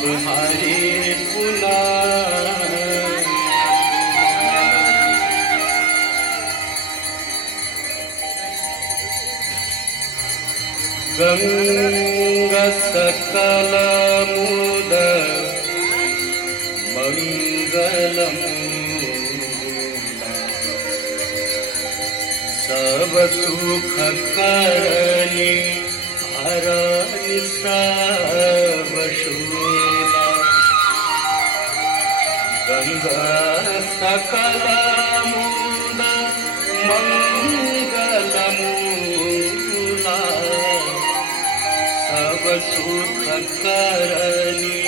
तुम्हारी पुना गंगा सकल मुद मंगलम सब सुख करनी हरनि सब शूला गंगा सकल मुद मंगलमूला सब सुख करनी